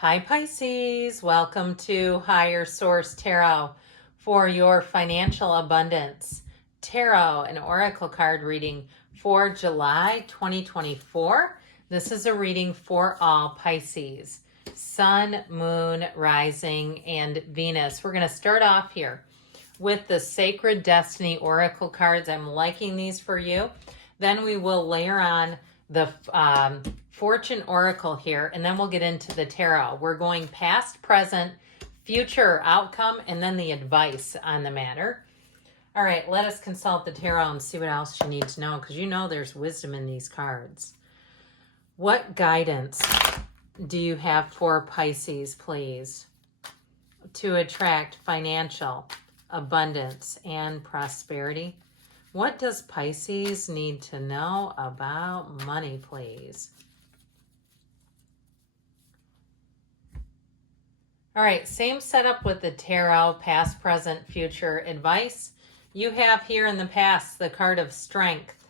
Hi Pisces, welcome to Higher Source Tarot for your financial abundance tarot and oracle card reading for July 2024. This is a reading for all Pisces, Sun, Moon, Rising, and Venus. We're going to start off here with the Sacred Destiny oracle cards. I'm liking these for you. Then we will layer on the Fortune Oracle here, and then we'll get into the tarot. We're going past, present, future, outcome, and then the advice on the matter. All right, let us consult the tarot and see what else you need to know, because you know there's wisdom in these cards. What guidance do you have for Pisces, please, to attract financial abundance and prosperity? What does Pisces need to know about money, please? All right, same setup with the tarot, past, present, future advice. You have here in the past the card of strength,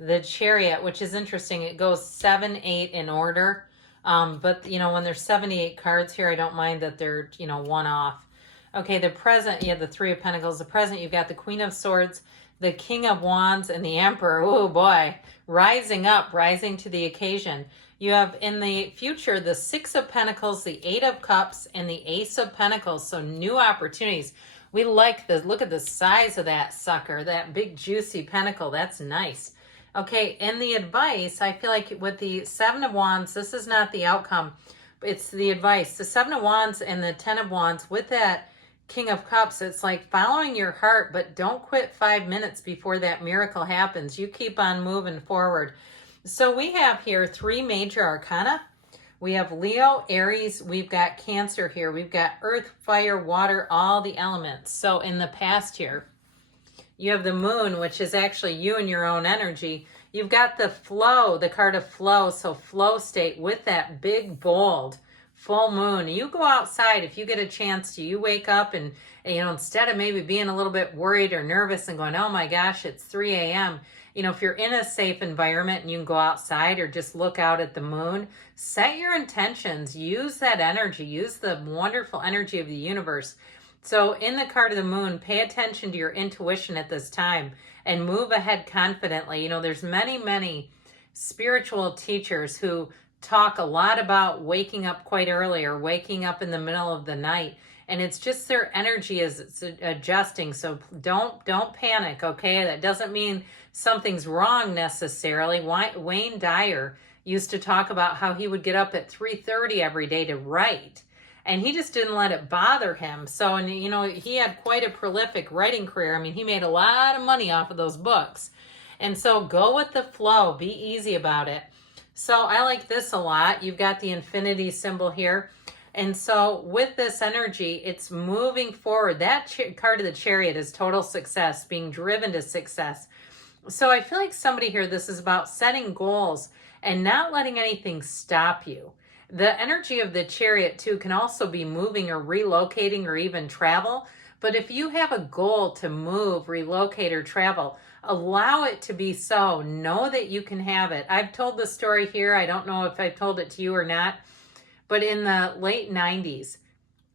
the Chariot, which is interesting. It goes 7, 8 in order. But, when there's 78 cards here, I don't mind that they're, one off. Okay, the present, you have the Three of Pentacles. The present, you've got the Queen of Swords, the King of Wands, and the Emperor. Oh, boy. Rising up, rising to the occasion. You have in the future the Six of Pentacles, the Eight of Cups, and the Ace of Pentacles. So new opportunities. We like this. Look at the size of that sucker, that big juicy pentacle. That's nice. Okay, and the advice, I feel like with the Seven of Wands, this is not the outcome. It's the advice. The Seven of Wands and the Ten of Wands with that King of Cups, it's like following your heart, but don't quit 5 minutes before that miracle happens. You keep on moving forward. So we have here 3 major arcana. We have Leo, Aries, we've got Cancer here. We've got earth, fire, water, all the elements. So in the past here, you have the moon, which is actually you and your own energy. You've got the flow, the card of flow, so flow state with that big, bold full moon. You go outside if you get a chance to. You wake up and, instead of maybe being a little bit worried or nervous and going, oh my gosh, it's 3 a.m., if you're in a safe environment and you can go outside or just look out at the moon, set your intentions, use that energy, use the wonderful energy of the universe. So in the card of the moon, pay attention to your intuition at this time and move ahead confidently. There's many, many spiritual teachers who talk a lot about waking up quite early or waking up in the middle of the night. And it's just their energy is adjusting. So don't panic, okay? That doesn't mean something's wrong necessarily. Wayne Dyer used to talk about how he would get up at 3:30 every day to write. And he just didn't let it bother him. So, and he had quite a prolific writing career. I mean, he made a lot of money off of those books. And so go with the flow. Be easy about it. So I like this a lot. You've got the infinity symbol here. And so with this energy, it's moving forward. That card of the Chariot is total success, being driven to success. So I feel like somebody here, this is about setting goals and not letting anything stop you. The energy of the Chariot too can also be moving or relocating or even travel. But if you have a goal to move, relocate, or travel, allow it to be so. Know that you can have it. I've told the story here. I don't know if I've told it to you or not. But in the late 90s,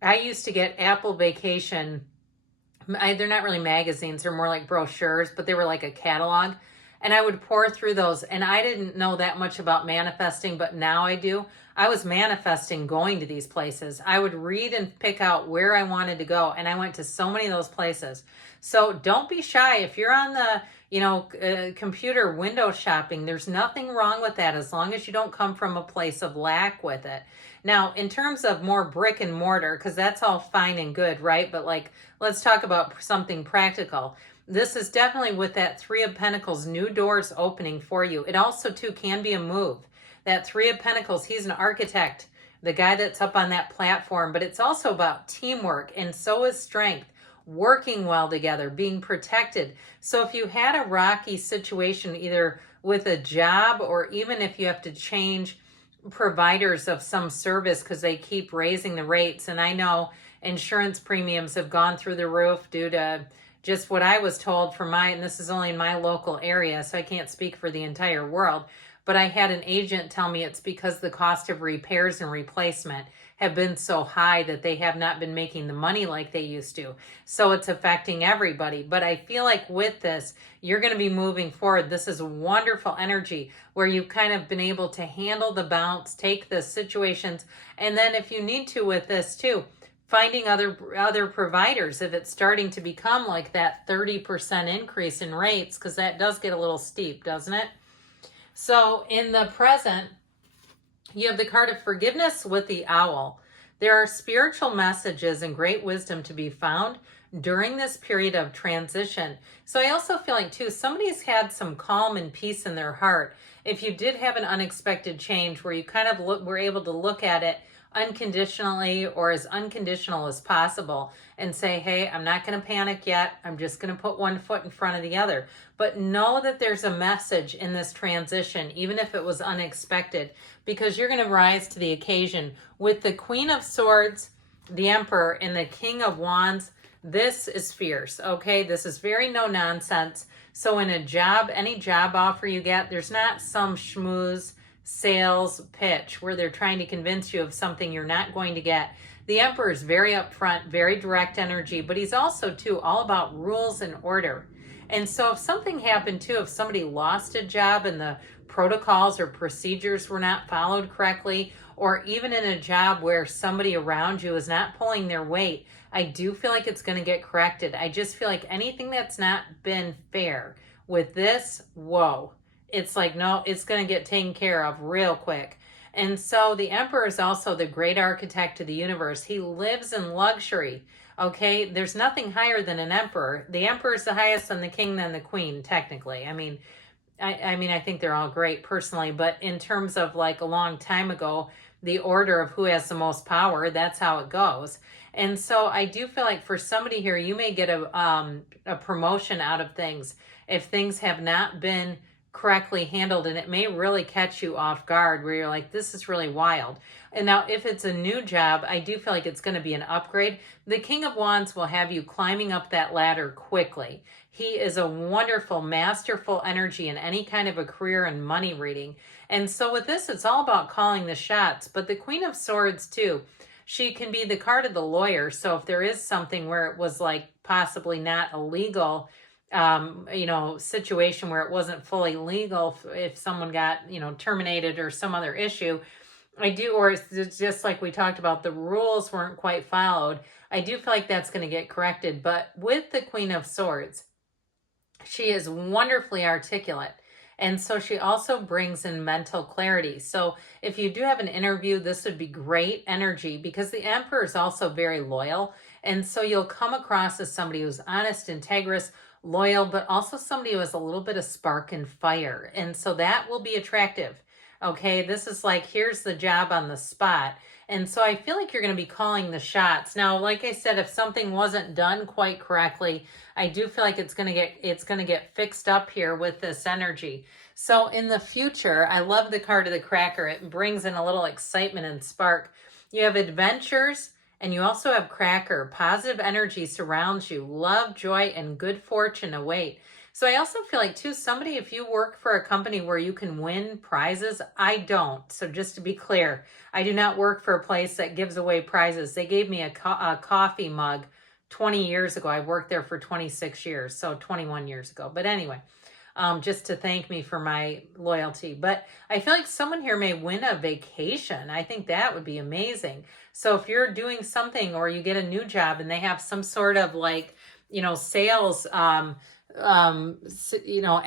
I used to get Apple Vacation. They're not really magazines. They're more like brochures, but they were like a catalog. And I would pour through those. And I didn't know that much about manifesting, but now I do. I was manifesting going to these places. I would read and pick out where I wanted to go. And I went to so many of those places. So don't be shy. If you're on the, computer window shopping, there's nothing wrong with that as long as you don't come from a place of lack with it. Now, in terms of more brick and mortar, because that's all fine and good, right? But let's talk about something practical. This is definitely with that Three of Pentacles, new doors opening for you. It also, too, can be a move. That Three of Pentacles, he's an architect, the guy that's up on that platform. But it's also about teamwork, and so is strength. Working well together, being protected. So if you had a rocky situation, either with a job or even if you have to change providers of some service because they keep raising the rates, and I know insurance premiums have gone through the roof due to just what I was told from and this is only in my local area, so I can't speak for the entire world. but I had an agent tell me it's because the cost of repairs and replacement have been so high that they have not been making the money like they used to. So it's affecting everybody. But I feel like with this, you're going to be moving forward. This is wonderful energy where you've kind of been able to handle the bounce, take the situations, and then if you need to with this too, finding other providers if it's starting to become like that 30% increase in rates, because that does get a little steep, doesn't it? So in the present, you have the card of forgiveness with the owl. There are spiritual messages and great wisdom to be found during this period of transition. So I also feel like too, somebody's had some calm and peace in their heart. If you did have an unexpected change where you kind of were able to look at it unconditionally or as unconditional as possible and say, hey, I'm not going to panic yet. I'm just going to put one foot in front of the other. But know that there's a message in this transition, even if it was unexpected, because you're going to rise to the occasion. With the Queen of Swords, the Emperor, and the King of Wands, this is fierce, okay? This is very no nonsense. So in a job, any job offer you get, there's not some schmooze sales pitch where they're trying to convince you of something you're not going to get. The Emperor is very upfront, very direct energy, but he's also too all about rules and order. And so if something happened too, if somebody lost a job and the protocols or procedures were not followed correctly, or even in a job where somebody around you is not pulling their weight, I do feel like it's going to get corrected. I just feel like anything that's not been fair with this, whoa. It's like, no, it's going to get taken care of real quick. And so the Emperor is also the great architect of the universe. He lives in luxury. Okay, there's nothing higher than an emperor. The emperor is the highest, and the king than the queen, technically. I mean, I think they're all great personally, but in terms of like a long time ago, the order of who has the most power, that's how it goes. And so I do feel like for somebody here, you may get a promotion out of things if things have not been correctly handled, and it may really catch you off guard where you're like, this is really wild. And now if it's a new job, I do feel like it's going to be an upgrade. The King of Wands will have you climbing up that ladder quickly. He is a wonderful, masterful energy in any kind of a career and money reading. And so with this, it's all about calling the shots. But the Queen of Swords too, she can be the card of the lawyer. So if there is something where it was like possibly not illegal, situation where it wasn't fully legal, if someone got, terminated or some other issue, or it's just like we talked about, the rules weren't quite followed. I do feel like that's going to get corrected. But with the Queen of Swords, she is wonderfully articulate. And so she also brings in mental clarity. So if you do have an interview, this would be great energy because the Emperor is also very loyal. And so you'll come across as somebody who's honest, integrous, loyal, but also somebody who has a little bit of spark and fire. And so that will be attractive. Okay, this is like, here's the job on the spot. And so I feel like you're going to be calling the shots. Now, like I said, if something wasn't done quite correctly, I do feel like it's going to get fixed up here with this energy. So in the future, I love the card of the Cracker. It brings in a little excitement and spark. You have adventures, and you also have Cracker. Positive energy surrounds you. Love, joy, and good fortune await. So I also feel like, too, somebody, if you work for a company where you can win prizes, I don't. So just to be clear, I do not work for a place that gives away prizes. They gave me a coffee mug 20 years ago. I worked there for 26 years, so 21 years ago. But anyway, just to thank me for my loyalty. But I feel like someone here may win a vacation. I think that would be amazing. So if you're doing something or you get a new job and they have some sort of like, sales,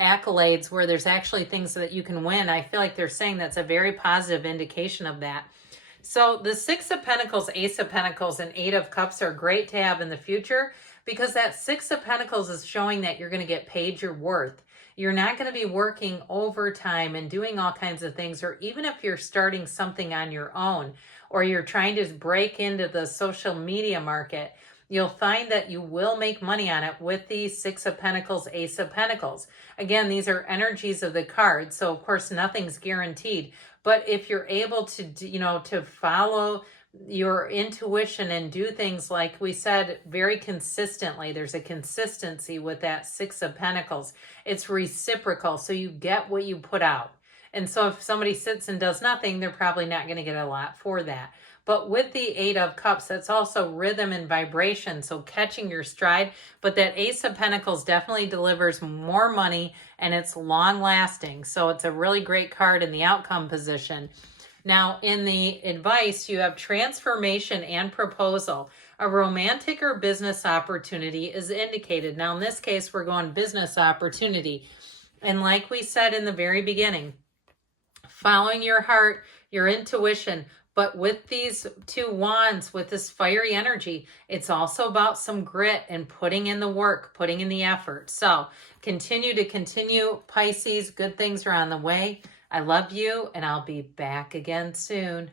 accolades where there's actually things that you can win, I feel like they're saying that's a very positive indication of that. So the Six of Pentacles, Ace of Pentacles, and Eight of Cups are great to have in the future because that Six of Pentacles is showing that you're going to get paid your worth. You're not going to be working overtime and doing all kinds of things, or even if you're starting something on your own or you're trying to break into the social media market, you'll find that you will make money on it with the Six of Pentacles, Ace of Pentacles. Again, these are energies of the card, so of course nothing's guaranteed. But if you're able to, to follow your intuition and do things like we said very consistently, there's a consistency with that Six of Pentacles. It's reciprocal, so you get what you put out. And so if somebody sits and does nothing, they're probably not going to get a lot for that. But with the Eight of Cups, that's also rhythm and vibration, so catching your stride. But that Ace of Pentacles definitely delivers more money, and it's long lasting. So it's a really great card in the outcome position. Now, in the advice, you have transformation and proposal. A romantic or business opportunity is indicated. Now, in this case, we're going business opportunity. And like we said in the very beginning, following your heart, your intuition. But with these two wands, with this fiery energy, it's also about some grit and putting in the work, putting in the effort. So continue, Pisces. Good things are on the way. I love you, and I'll be back again soon.